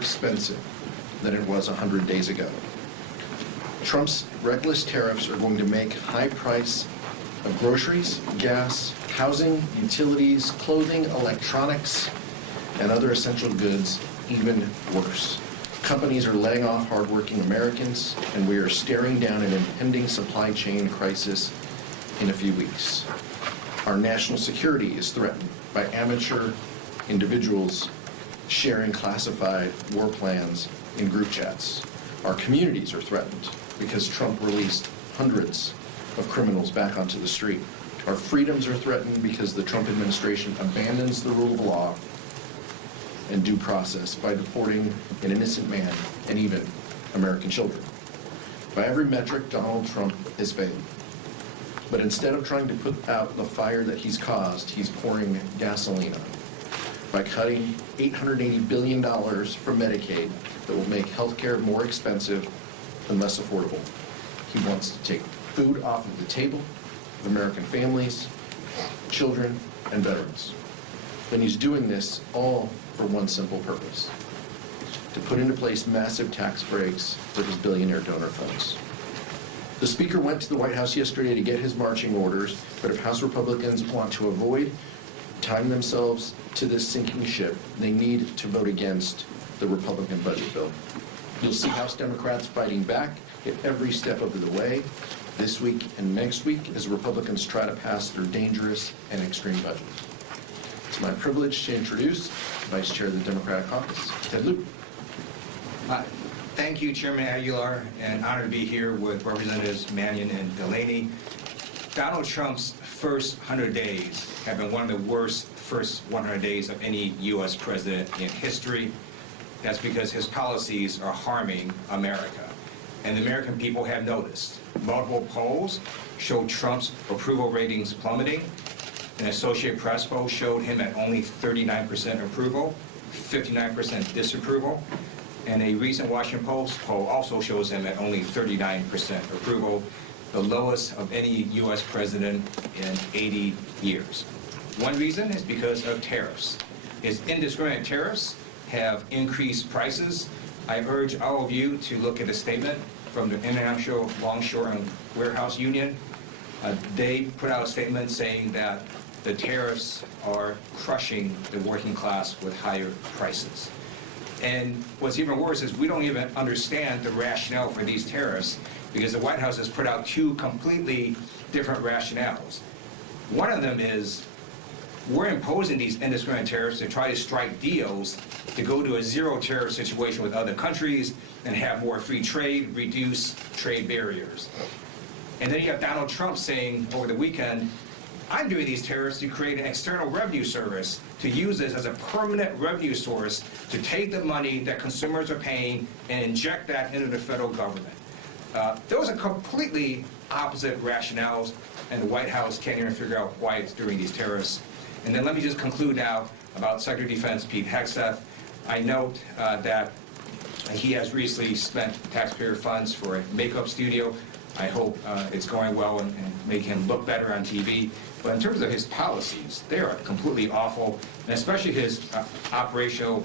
expensive than it was 100 days ago. Trump's reckless tariffs are going to make high price of groceries, gas, housing, utilities, clothing, electronics, and other essential goods even worse. Companies are laying off hardworking Americans, and we are staring down an impending supply chain crisis in a few weeks. Our national security is threatened by amateur individuals sharing classified war plans in group chats. Our communities are threatened because Trump released hundreds of criminals back onto the street. Our freedoms are threatened because the Trump administration abandons the rule of law and due process by deporting an innocent man and even American children. By every metric, Donald Trump is failing. But instead of trying to put out the fire that he's caused, he's pouring gasoline on it by cutting $880 billion from Medicaid that will make healthcare more expensive and less affordable. He wants to take food off of the table of American families, children, and veterans. And he's doing this all for one simple purpose: to put into place massive tax breaks for his billionaire donor funds. The Speaker went to the White House yesterday to get his marching orders, but if House Republicans want to avoid tying themselves to this sinking ship, they need to vote against the Republican budget bill. You'll see House Democrats fighting back at every step of the way this week and next week as Republicans try to pass their dangerous and extreme budget. It's my privilege to introduce Vice Chair of the Democratic Caucus, Ted Lieu. Thank you, Chairman Aguilar, and honored to be here with Representatives Mannion and Delaney. Donald Trump's first 100 days have been one of the worst first 100 days of any U.S. president in history. That's because his policies are harming America, and the American people have noticed. Multiple polls showed Trump's approval ratings plummeting. An Associated Press poll showed him at only 39% approval, 59% disapproval. And a recent Washington Post poll also shows him at only 39% approval, the lowest of any U.S. president in 80 years. One reason is because of tariffs. His indiscriminate tariffs have increased prices. I urge all of you to look at a statement from the International Longshore and Warehouse Union. They put out a statement saying that the tariffs are crushing the working class with higher prices. And what's even worse is we don't even understand the rationale for these tariffs, because the White House has put out two completely different rationales. One of them is we're imposing these indiscriminate tariffs to try to strike deals to go to a zero tariff situation with other countries and have more free trade, reduce trade barriers. And then you have Donald Trump saying over the weekend, I'm doing these tariffs to create an external revenue service, to use this as a permanent revenue source to take the money that consumers are paying and inject that into the federal government. Those are completely opposite rationales, and the White House can't even figure out why it's doing these tariffs. And then let me just conclude now about Secretary of Defense Pete Hegseth. I note that he has recently spent taxpayer funds for a makeup studio. I hope it's going well and make him look better on TV. But in terms of his policies, they are completely awful, and especially his operational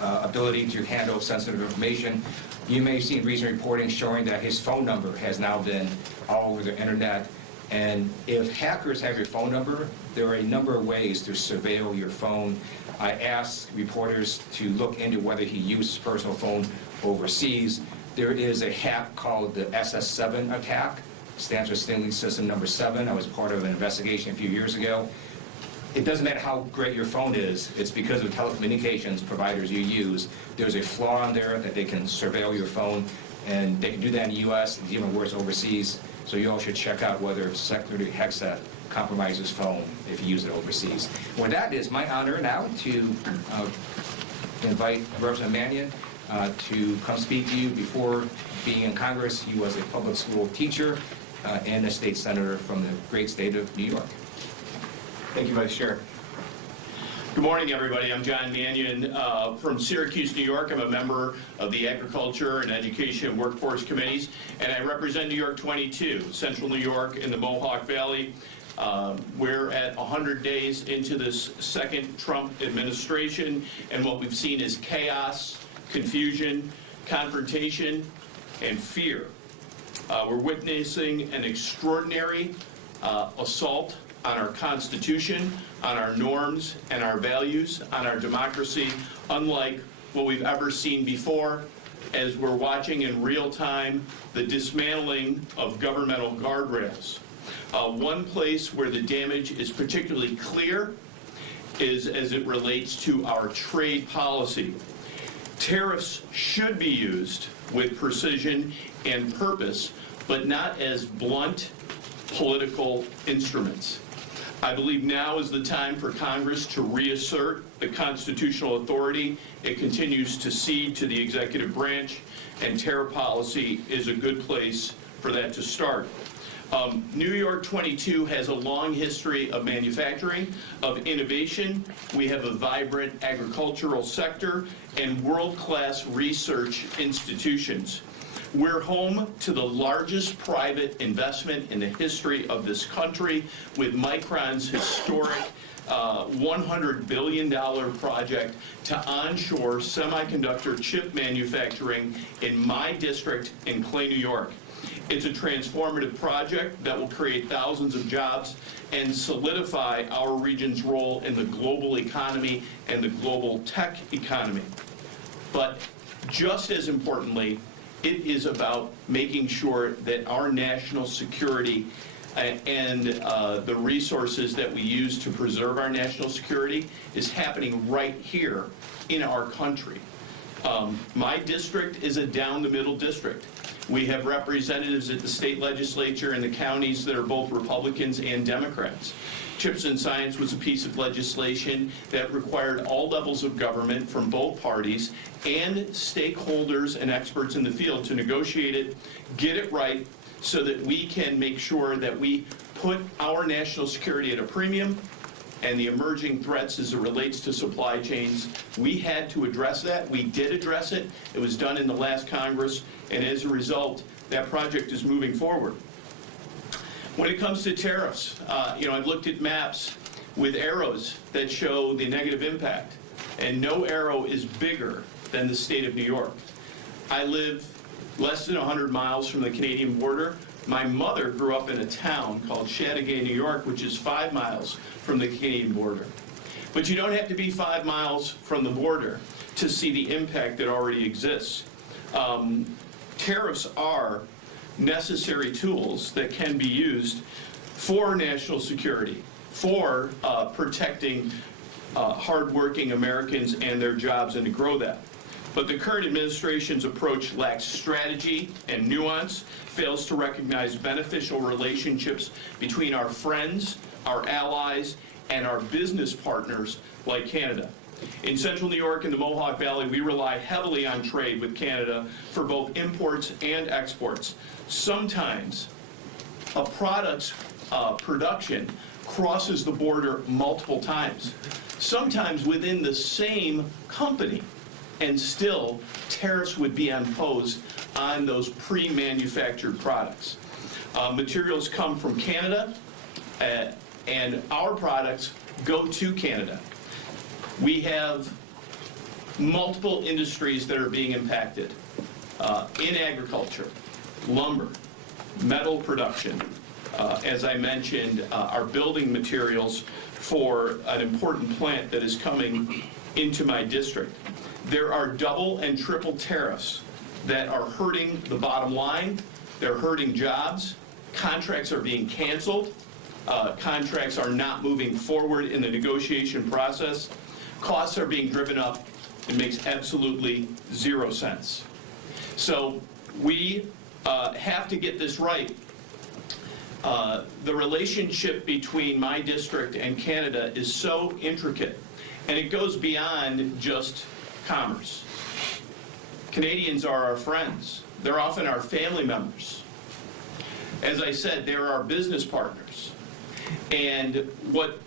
ability to handle sensitive information. You may have seen recent reporting showing that his phone number has now been all over the internet. And if hackers have your phone number, there are a number of ways to surveil your phone. I asked reporters to look into whether he used his personal phone overseas. There is a hack called the SS7 attack. Stands for Stinging System number 7. I was part of an investigation a few years ago. It doesn't matter how great your phone is. It's because of telecommunications providers you use. There's a flaw in there that they can surveil your phone, and they can do that in the U.S. It's even worse overseas. So you all should check out whether Secretary Hegseth compromised his phone if he used it overseas. Well, that is my honor now to invite Representative Mannion to come speak to you. Before being in Congress, he was a public school teacher and a state senator from the great state of New York. Thank you, Vice Chair. Good morning, everybody. I'm John Mannion from Syracuse, New York. I'm a member of the Agriculture and Education and Workforce Committees, and I represent New York 22, Central New York and the Mohawk Valley. We're at 100 days into this second Trump administration, and what we've seen is chaos confusion, confrontation, and fear. We're witnessing an extraordinary assault on our Constitution, on our norms and our values, on our democracy, unlike what we've ever seen before, as we're watching in real time the dismantling of governmental guardrails. One place where the damage is particularly clear is as it relates to our trade policy. Tariffs should be used with precision and purpose, but not as blunt political instruments. I believe now is the time for Congress to reassert the constitutional authority it continues to cede to the executive branch, and tariff policy is a good place for that to start. New York 22 has a long history of manufacturing, of innovation. We have a vibrant agricultural sector and world-class research institutions. We're home to the largest private investment in the history of this country with Micron's historic $100 billion project to onshore semiconductor chip manufacturing in my district in Clay, New York. It's a transformative project that will create thousands of jobs and solidify our region's role in the global economy and the global tech economy. But just as importantly, it is about making sure that our national security and the resources that we use to preserve our national security is happening right here in our country. My district is a down-the-middle district. We have representatives at the state legislature and the counties that are both Republicans and Democrats. CHIPS and Science was a piece of legislation that required all levels of government from both parties and stakeholders and experts in the field to negotiate it, get it right, so that we can make sure that we put our national security at a premium and the emerging threats as it relates to supply chains. We had to address that. We did address it. It was done in the last Congress, and as a result, that project is moving forward. When it comes to tariffs, I've looked at maps with arrows that show the negative impact, and no arrow is bigger than the state of New York. I live less than 100 miles from the Canadian border. My mother grew up in a town called Chateauguay, New York, which is 5 miles from the Canadian border. But you don't have to be 5 miles from the border to see the impact that already exists. Tariffs are necessary tools that can be used for national security, for protecting hardworking Americans and their jobs, and to grow that. But the current administration's approach lacks strategy and nuance, fails to recognize beneficial relationships between our friends, our allies, and our business partners like Canada. In Central New York and the Mohawk Valley, we rely heavily on trade with Canada for both imports and exports. Sometimes a product's production crosses the border multiple times, sometimes within the same company, and still tariffs would be imposed on those pre-manufactured products. Materials come from Canada, and our products go to Canada. We have multiple industries that are being impacted in agriculture, lumber, metal production, as I mentioned, our building materials for an important plant that is coming into my district. There are double and triple tariffs that are hurting the bottom line. They're hurting jobs. Contracts are being canceled. Contracts are not moving forward in the negotiation process. Costs are being driven up. It makes absolutely 0 sense. So we have to get this right. The relationship between my district and Canada is so intricate, and it goes beyond just commerce. Canadians are our friends. They're often our family members. As I said, they're our business partners. And what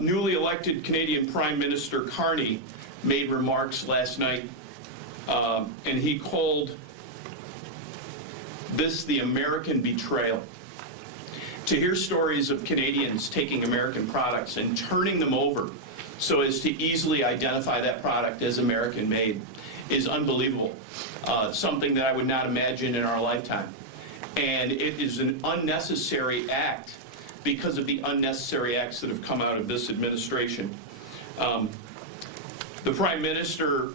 newly elected Canadian Prime Minister Carney made remarks last night, and he called this the American betrayal. To hear stories of Canadians taking American products and turning them over so as to easily identify that product as American-made is unbelievable, something that I would not imagine in our lifetime. And it is an unnecessary act because of the unnecessary acts that have come out of this administration. The Prime Minister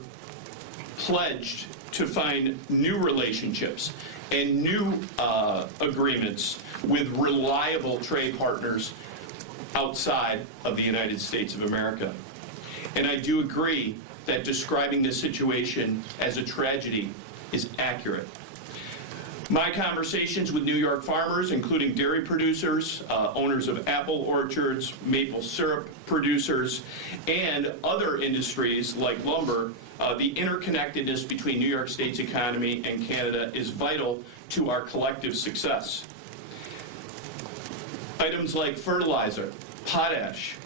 pledged to find new relationships and new agreements with reliable trade partners outside of the United States of America. And I do agree that describing this situation as a tragedy is accurate. My conversations with New York farmers, including dairy producers, owners of apple orchards, maple syrup producers, and other industries like lumber, the interconnectedness between New York State's economy and Canada is vital to our collective success. Items like fertilizer, potash,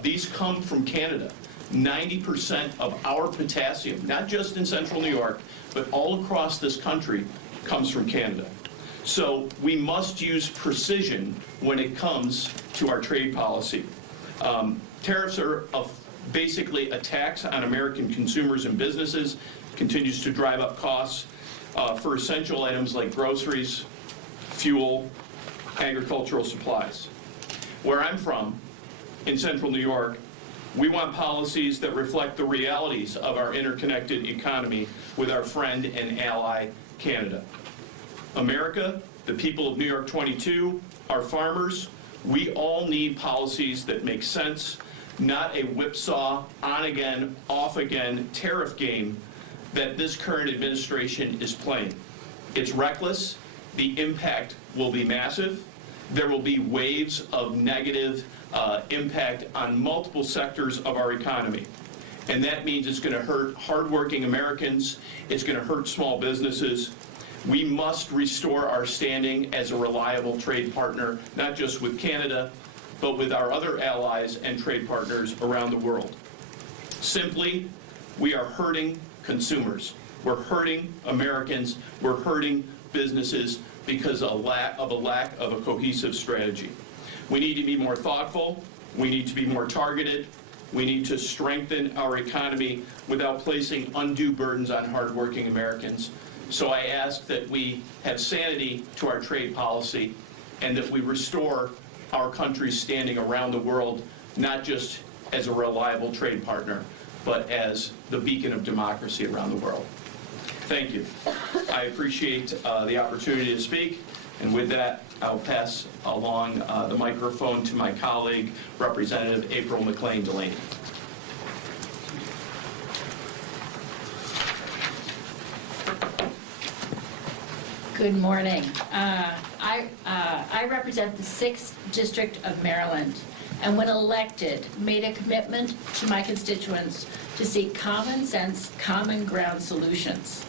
these come from Canada. 90% of our potassium, not just in central New York, but all across this country, comes from Canada. So we must use precision when it comes to our trade policy. Tariffs are basically a tax on American consumers and businesses, continues to drive up costs for essential items like groceries, fuel, agricultural supplies. Where I'm from, in central New York, we want policies that reflect the realities of our interconnected economy with our friend and ally, Canada. America, the people of New York 22, our farmers, we all need policies that make sense, not a whipsaw, on-again, off-again tariff game that this current administration is playing. It's reckless. The impact will be massive. There will be waves of negative impact on multiple sectors of our economy. And that means it's going to hurt hardworking Americans. It's going to hurt small businesses. We must restore our standing as a reliable trade partner, not just with Canada, but with our other allies and trade partners around the world. Simply, we are hurting consumers. We're hurting Americans. We're hurting businesses because of a lack of a cohesive strategy. We need to be more thoughtful. We need to be more targeted. We need to strengthen our economy without placing undue burdens on hardworking Americans. So I ask that we have sanity to our trade policy and that we restore our country's standing around the world, not just as a reliable trade partner, but as the beacon of democracy around the world. Thank you. I appreciate the opportunity to speak, and with that, I'll pass along the microphone to my colleague, Representative April McLean Delaney. Good morning. I represent the 6th District of Maryland, and when elected, made a commitment to my constituents to seek common sense, common ground solutions.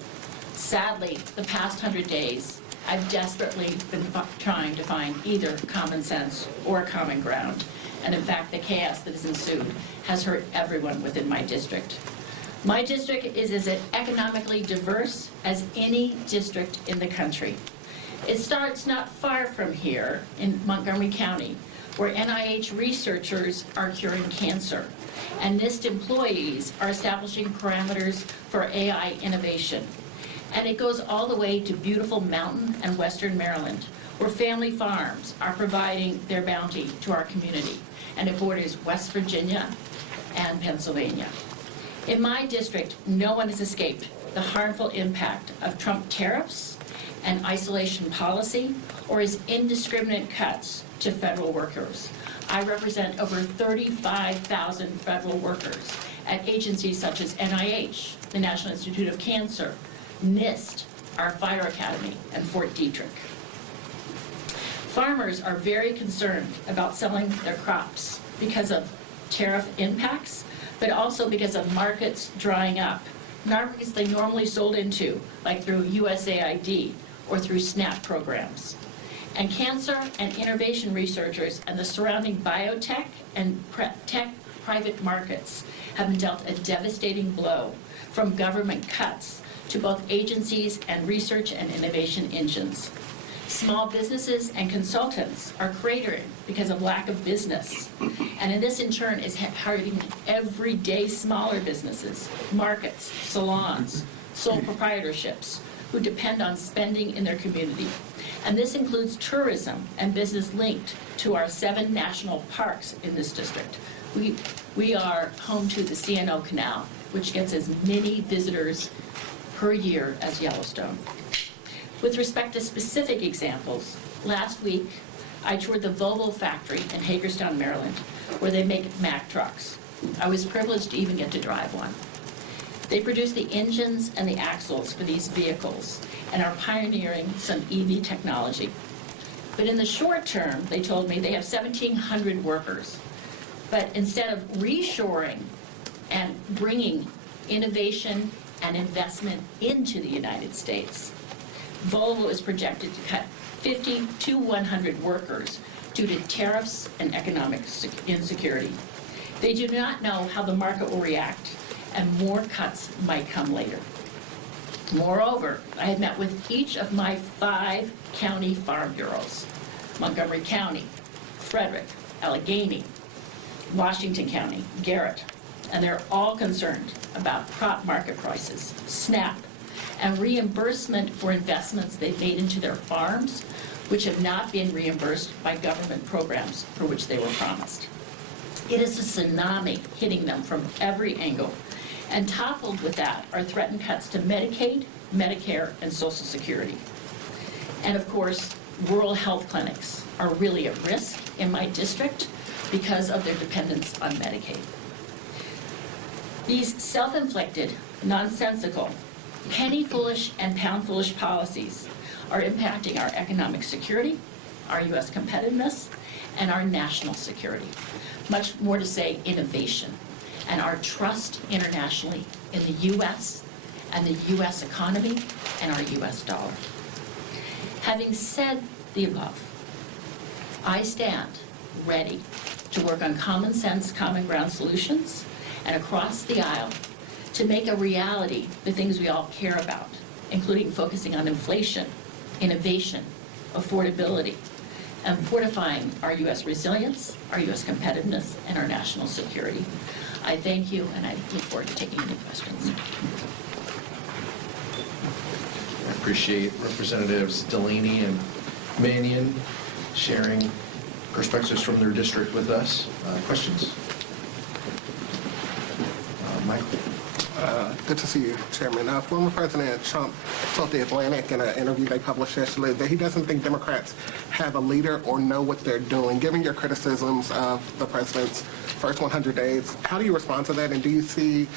Sadly, the past 100 days, I've desperately been trying to find either common sense or common ground, and in fact, the chaos that has ensued has hurt everyone within my district. My district is as economically diverse as any district in the country. It starts not far from here in Montgomery County, where NIH researchers are curing cancer, and NIST employees are establishing parameters for AI innovation. And it goes all the way to beautiful Mountain and Western Maryland, where family farms are providing their bounty to our community, and it borders West Virginia and Pennsylvania. In my district, no one has escaped the harmful impact of Trump tariffs and isolation policy or his indiscriminate cuts to federal workers. I represent over 35,000 federal workers at agencies such as NIH, the National Institute of Cancer, NIST, our Fire Academy, and Fort Detrick. Farmers are very concerned about selling their crops because of tariff impacts, but also because of markets drying up. Markets they normally sold into, like through USAID or through SNAP programs. And cancer and innovation researchers and the surrounding biotech and tech private markets have been dealt a devastating blow from government cuts to both agencies and research and innovation engines. Small businesses and consultants are cratering because of lack of business. And this in turn is hurting everyday smaller businesses, markets, salons, sole proprietorships, who depend on spending in their community. And this includes tourism and business linked to our 7 national parks in this district. We are home to the CNO Canal, which gets as many visitors per year as Yellowstone. With respect to specific examples, last week I toured the Volvo factory in Hagerstown, Maryland, where they make Mack trucks. I was privileged to even get to drive one. They produce the engines and the axles for these vehicles and are pioneering some EV technology. But in the short term, they told me they have 1,700 workers. But instead of reshoring and bringing innovation and investment into the United States, Volvo is projected to cut 50 to 100 workers due to tariffs and economic insecurity. They do not know how the market will react, and more cuts might come later. Moreover, I had met with each of my 5 county farm bureaus: Montgomery County, Frederick, Allegheny, Washington County, Garrett, and they're all concerned about crop market prices, SNAP, and reimbursement for investments they've made into their farms, which have not been reimbursed by government programs for which they were promised. It is a tsunami hitting them from every angle, and toppled with that are threatened cuts to Medicaid, Medicare, and Social Security. And of course, rural health clinics are really at risk in my district because of their dependence on Medicaid. These self-inflicted, nonsensical, penny-foolish and pound-foolish policies are impacting our economic security, our U.S. competitiveness, and our national security. Much more to say, innovation, and our trust internationally in the U.S. and the U.S. economy and our U.S. dollar. Having said the above, I stand ready to work on common sense, common ground solutions, and across the aisle to make a reality the things we all care about, including focusing on inflation, innovation, affordability, and fortifying our U.S. resilience, our U.S. competitiveness, and our national security. I thank you, and I look forward to taking any questions. I appreciate Representatives Delaney and Mannion sharing perspectives from their district with us. Questions? Michael? Good to see you, Chairman. Former President Trump told The Atlantic in an interview they published yesterday that he doesn't think Democrats have a leader or know what they're doing. Given your criticisms of the president's first 100 days, how do you respond to that, and do you see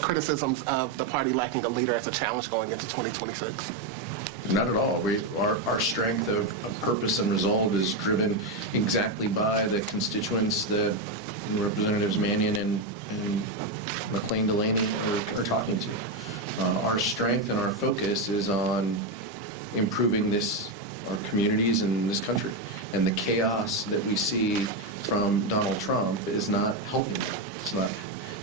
criticisms of the party lacking a leader as a challenge going into 2026? Not at all. Our strength of purpose and resolve is driven exactly by the constituents that Representatives Mannion and McLean Delaney are talking to. Our strength and our focus is on improving our communities in this country. And the chaos that we see from Donald Trump is not helping that. It's not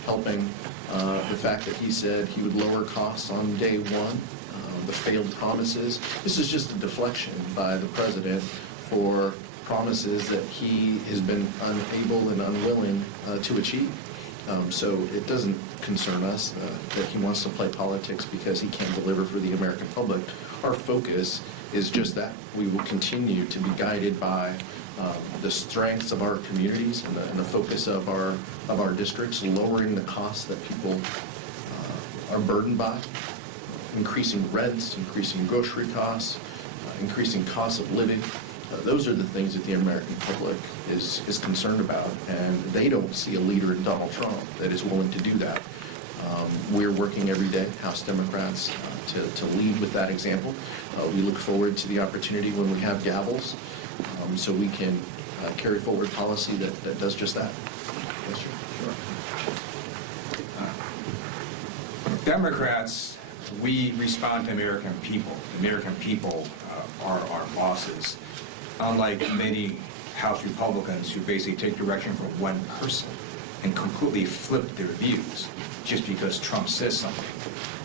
helping the fact that he said he would lower costs on day one, the failed promises. This is just a deflection by the president for promises that he has been unable and unwilling to achieve. So it doesn't concern us that he wants to play politics because he can't deliver for the American public. Our focus is just that. We will continue to be guided by the strengths of our communities and the focus of our districts, lowering the costs that people are burdened by, increasing rents, increasing grocery costs, increasing costs of living. Those are the things that the American public is concerned about, and they don't see a leader in Donald Trump that is willing to do that. We're working every day, House Democrats, to lead with that example. We look forward to the opportunity when we have gavels so we can carry forward policy that does just that. Yes, sure. Democrats, we respond to American people. The American people are our bosses. Unlike many House Republicans who basically take direction from one person and completely flip their views just because Trump says something.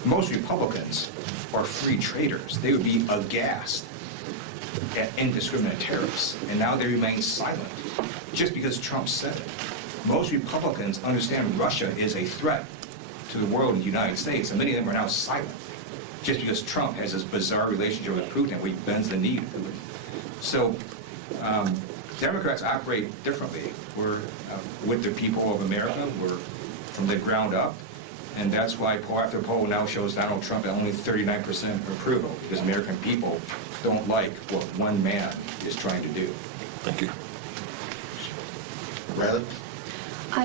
Most Republicans are free traders. They would be aghast at indiscriminate tariffs, and now they remain silent just because Trump said it. Most Republicans understand Russia is a threat to the world and the United States, and many of them are now silent just because Trump has this bizarre relationship with Putin where he bends the knee to Putin. So Democrats operate differently. We're with the people of America. We're from the ground up. And that's why poll after poll now shows Donald Trump at only 39% approval, because American people don't like what one man is trying to do. Thank you. Riley?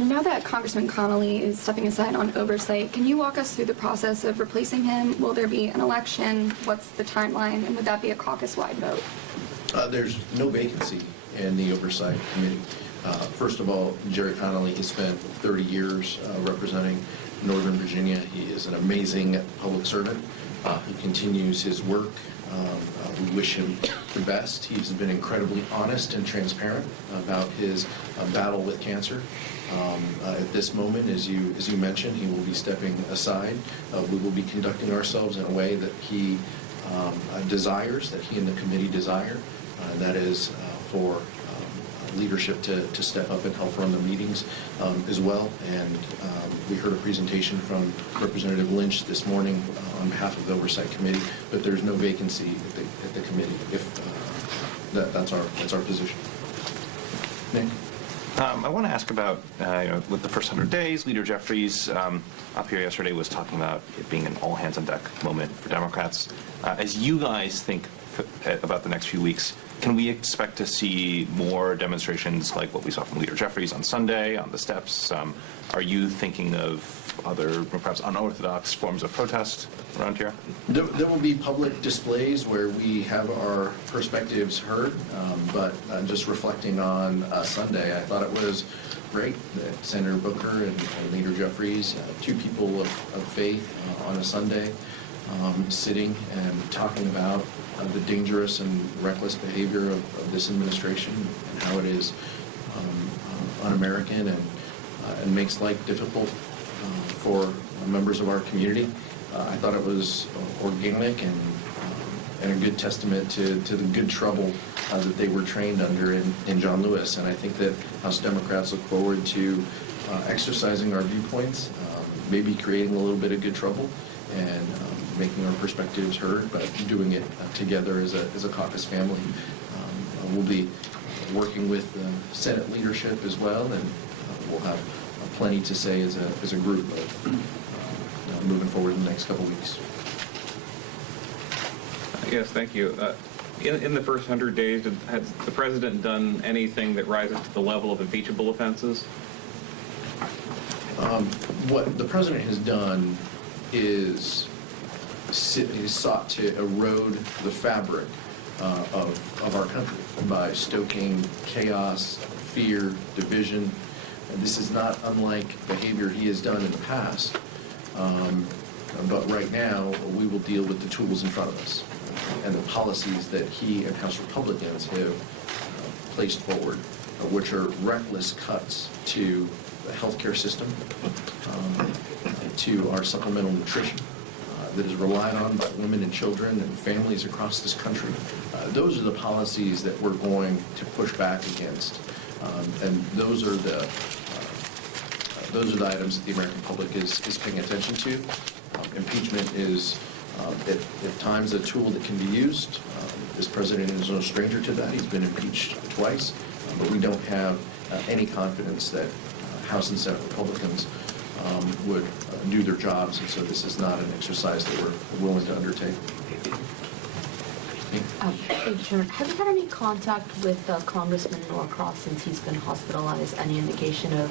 Now that Congressman Connolly is stepping aside on oversight, can you walk us through the process of replacing him? Will there be an election? What's the timeline? And would that be a caucus-wide vote? There's no vacancy in the Oversight Committee. First of all, Jerry Connolly has spent 30 years representing Northern Virginia. He is an amazing public servant who continues his work. We wish him the best. He's been incredibly honest and transparent about his battle with cancer. At this moment, as you mentioned, he will be stepping aside. We will be conducting ourselves in a way that he desires, that he and the committee desire, and that is for leadership to step up and help run the meetings as well. And we heard a presentation from Representative Lynch this morning on behalf of the Oversight Committee, but there's no vacancy at the committee. That's our position. Nick? I want to ask about, with the first 100 days, Leader Jeffries up here yesterday was talking about it being an all-hands-on-deck moment for Democrats. As you guys think about the next few weeks, can we expect to see more demonstrations like what we saw from Leader Jeffries on Sunday on the steps? Are you thinking of other, perhaps unorthodox forms of protest around here? There will be public displays where we have our perspectives heard, but just reflecting on Sunday, I thought it was great that Senator Booker and Leader Jeffries, two people of faith on a Sunday, sitting and talking about the dangerous and reckless behavior of this administration and how it is un-American and makes life difficult for members of our community. I thought it was organic and a good testament to the good trouble that they were trained under in John Lewis. And I think that House Democrats look forward to exercising our viewpoints, maybe creating a little bit of good trouble and making our perspectives heard, but doing it together as a caucus family. We'll be working with Senate leadership as well, and we'll have plenty to say as a group of moving forward in the next couple weeks. Yes, thank you. In the first 100 days, has the president done anything that rises to the level of impeachable offenses? What the president has done is sought to erode the fabric of our country by stoking chaos, fear, division. And this is not unlike behavior he has done in the past. But right now, we will deal with the tools in front of us and the policies that he and House Republicans have placed forward, which are reckless cuts to the healthcare system, to our supplemental nutrition that is relied on by women and children and families across this country. Those are the policies that we're going to push back against, and those are the items that the American public is paying attention to. Impeachment is at times a tool that can be used. This president is no stranger to that. He's been impeached twice, but we don't have any confidence that House and Senate Republicans would do their jobs, and so this is not an exercise that we're willing to undertake. Thank you, Chairman. Have you had any contact with Congressman Norcross since he's been hospitalized? Any indication of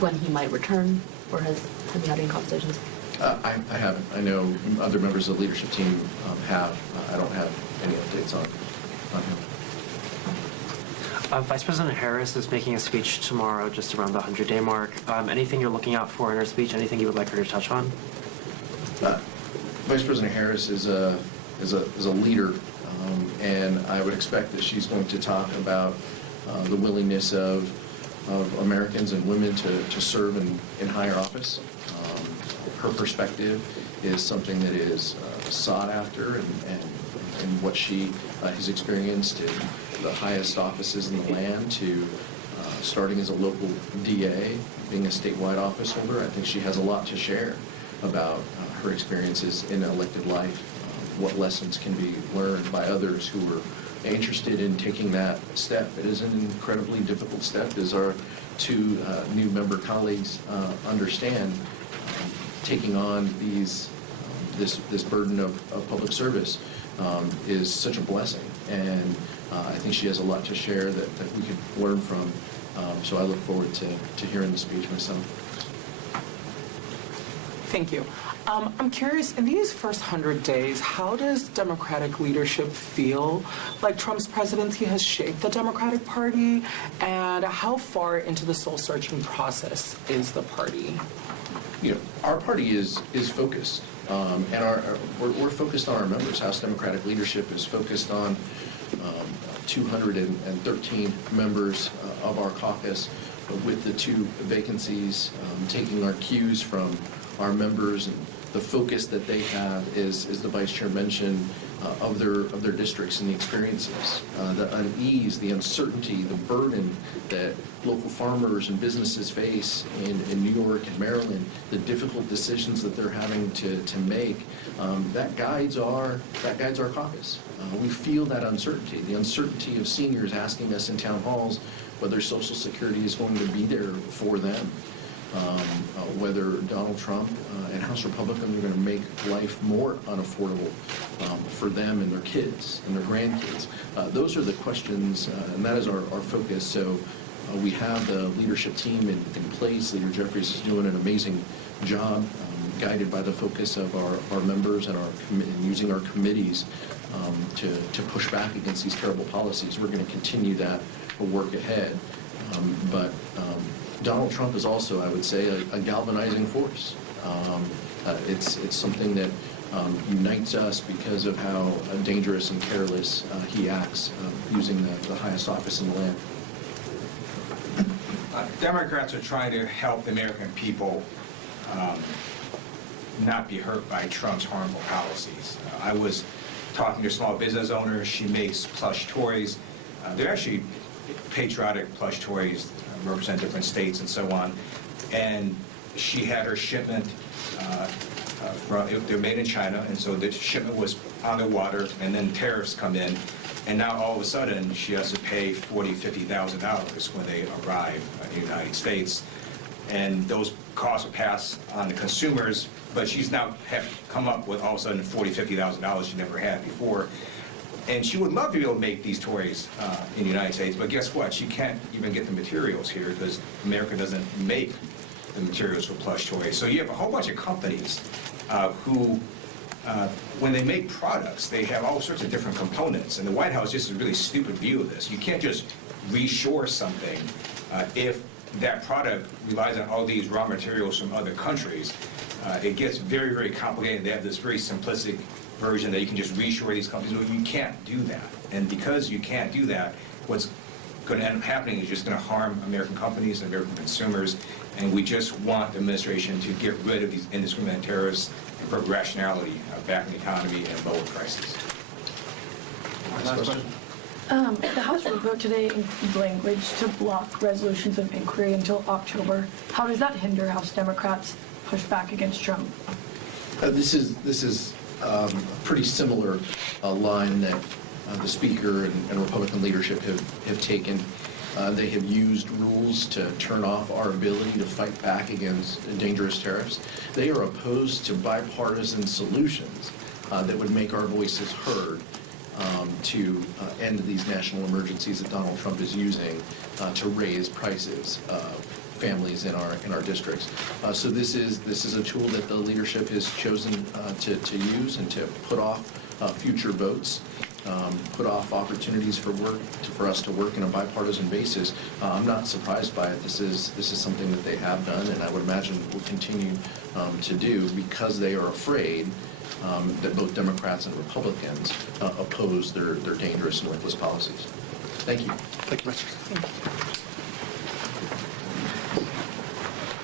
when he might return, or have you had any conversations? I haven't. I know other members of the leadership team have. I don't have any updates on him. Vice President Harris is making a speech tomorrow just around the 100-day mark. Anything you're looking out for in her speech? Anything you would like her to touch on? Vice President Harris is a leader, and I would expect that she's going to talk about the willingness of Americans and women to serve in higher office. Her perspective is something that is sought after and and what she has experienced in the highest offices in the land to starting as a local DA, being a statewide office holder. I think she has a lot to share about her experiences in elected life, what lessons can be learned by others who are interested in taking that step. It is an incredibly difficult step, as our two new member colleagues understand. Taking on this burden of public service is such a blessing, and I think she has a lot to share that we could learn from. So I look forward to hearing the speech myself. Thank you. I'm curious, in these first 100 days, how does Democratic leadership feel like Trump's presidency has shaped the Democratic Party, and how far into the soul-searching process is the party? You know, our party is focused, and we're focused on our members. House Democratic leadership is focused on 213 members of our caucus, with the 2 vacancies, taking our cues from our members, and the focus that they have is the vice chair mentioned, of their districts and the experiences, the unease, the uncertainty, the burden that local farmers and businesses face in New York and Maryland, the difficult decisions that they're having to make. That guides our caucus. We feel that uncertainty, the uncertainty of seniors asking us in town halls whether Social Security is going to be there for them. Whether Donald Trump and House Republicans are going to make life more unaffordable for them and their kids and their grandkids. Those are the questions, and that is our focus. So we have the leadership team in place. Leader Jeffries is doing an amazing job, guided by the focus of our members and using our committees to push back against these terrible policies. We're going to continue that work ahead. But Donald Trump is also, I would say, a galvanizing force. It's something that unites us because of how dangerous and careless he acts, using the highest office in the land. Democrats are trying to help the American people not be hurt by Trump's harmful policies. I was talking to a small business owner. She makes plush toys. They're actually patriotic plush toys, represent different states and so on. And she had her shipment, they're made in China, and so the shipment was on the water, and then tariffs come in, and now all of a sudden she has to pay $40,000, $50,000 when they arrive in the United States. And those costs are passed on to consumers, but she's now come up with all of a sudden $40,000, $50,000 she never had before. And she would love to be able to make these toys in the United States, but guess what? She can't even get the materials here because America doesn't make the materials for plush toys. So you have a whole bunch of companies who, when they make products, they have all sorts of different components. And the White House just has a really stupid view of this. You can't just reshore something if that product relies on all these raw materials from other countries. It gets very, very complicated. They have this very simplistic version that you can just reshore these companies. Well, you can't do that. And because you can't do that, what's going to end up happening is just going to harm American companies and American consumers. And we just want the administration to get rid of these indiscriminate tariffs and put rationality back in the economy and lower prices. Last question. The House will vote today include language to block resolutions of inquiry until October. How does that hinder House Democrats' push back against Trump? This is a pretty similar line that the Speaker and Republican leadership have taken. They have used rules to turn off our ability to fight back against dangerous tariffs. They are opposed to bipartisan solutions that would make our voices heard to end these national emergencies that Donald Trump is using to raise prices of families in our districts. So this is a tool that the leadership has chosen to use and to put off future votes, put off opportunities for us to work in a bipartisan basis. I'm not surprised by it. This is something that they have done, and I would imagine will continue to do, because they are afraid that both Democrats and Republicans oppose their dangerous and reckless policies. Thank you. Thank you, Mr.